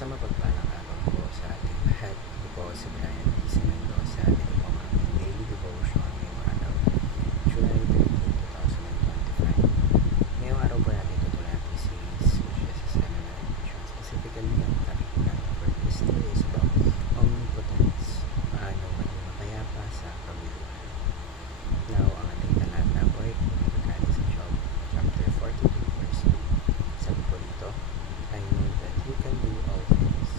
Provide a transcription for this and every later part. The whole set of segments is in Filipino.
Isang mapagpalang araw po sa ating lahat. Ito po si Brian D. Sinando sa ating po aming daily devotion ngayong araw, July 13, 2025. Ngayong araw po natin tutulan natin series which is a seminar edition. Specifically, ang topic po natin for this day is about omnipotence, paano maging mapayapa sa kabuuan. Now, ang ating talata po ay galing sa Job chapter 42 verse 2. Sabi po dito, I know that you can do all things.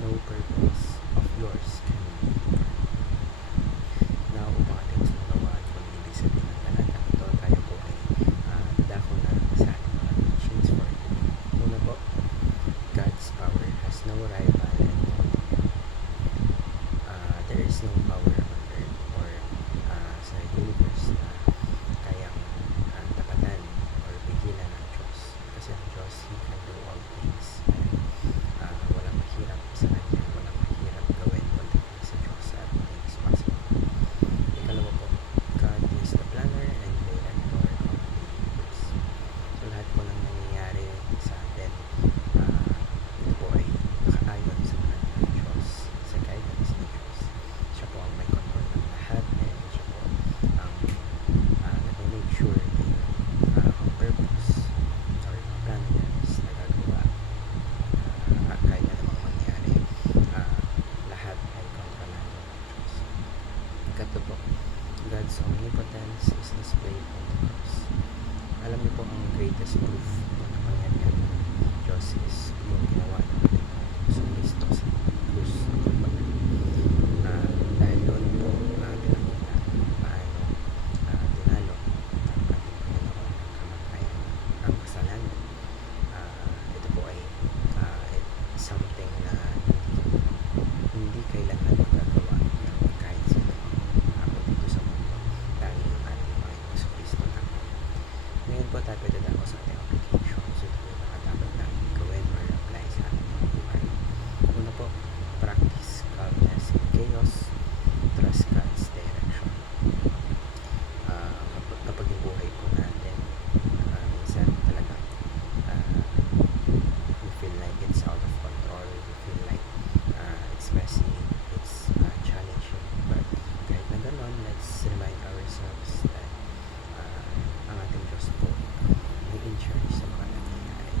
No purpose of yours can be thwarted. Now, upang ating mas magawaan kung ibig sabihin ng talatang ito, tayo po ay dadako na sa ating mga teachings for today. Una po, God's power has no rival and no peer. There is no power on earth or sa universe na kayang tapatan or pigilan ng Diyos. Kasi ang Diyos, He can do all things. And walang mahirap sa Kanya, walang mahirap gawin pagdating sa Diyos at it is possible. Ikalawa po, God is the planner and director of the universe. So lahat po ng nangyayari sa atin, ito po ay nakaayon sa plan ng Diyos, sa guidance ng Diyos. Siya po ang may control ng lahat and siya po ang nag-make sure na ang purpose or yung plan niya is nagagawa. Kahit na namang mangyari, lahat ay kontrolado ng Diyos. Ikatlo po, God's omnipotence is displayed on the cross. Alam niyo po ang greatest proof na napangyarihan ng Diyos is yung ginawa ng ating Panginoon Kristo sa krus ng Kalbaryo. Dahil doon po pinakita paano dinalo ng ating Panginoon ng kamatayan ang kasalanan. Ito po ay something na hindi kailangan magagawa ng kahit sino ako dito sa mundo dahil yung ating Panginoon Kristo na. Ngayon po tayo pwede ako sa ating applications. Ito po yung mga dapat natin gawin or apply sa ating mga buhay. Una po, practice calmness in chaos, trust God's direction. Kapag yung buhay po natin, minsan talagang we feel like it's out of control, we feel like it's messy, it's challenging, but kahit na gano'n, let's remind ourselves that ang ating Diyos po may in charge sa mga nangyayari.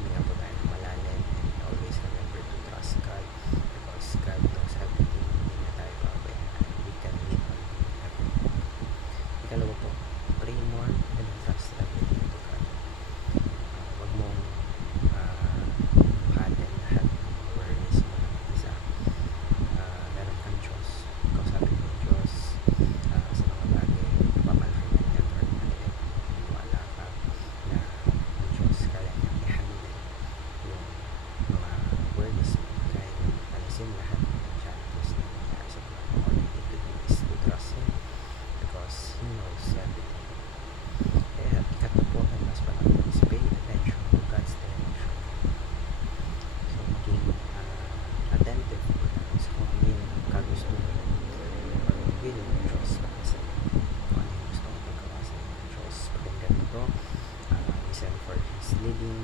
Huminga po tayo ng malalim and always remember to trust God because God knows everything, hindi na tayo pabayaan. We can lean on everything. Ikalawa po, pray more and trust everything to God. Wag mong buhatin lahat ng worries mo ng isa. Meron kang Diyos, kausapin mo yung Diyos sa mga bagay na pamalaki na yan or maliit. Wala ka na ang Diyos kaya niyang i-handle yung mga worries mo, kaya niyang alisin lahat ng challenges na nangyayari sa buhay mo. All you need to do is to trust Him because He knows everything. Kaya ikatlo po ang mas palangin is pay attention to God's direction. So maging attentive po natin sa kung ano yung kagustuhan or will ng Diyos para sa iyo. Kung ano yung gusto mong pagkawa sa iyo ng Diyos. Pakinggan mo ito, listen for His leading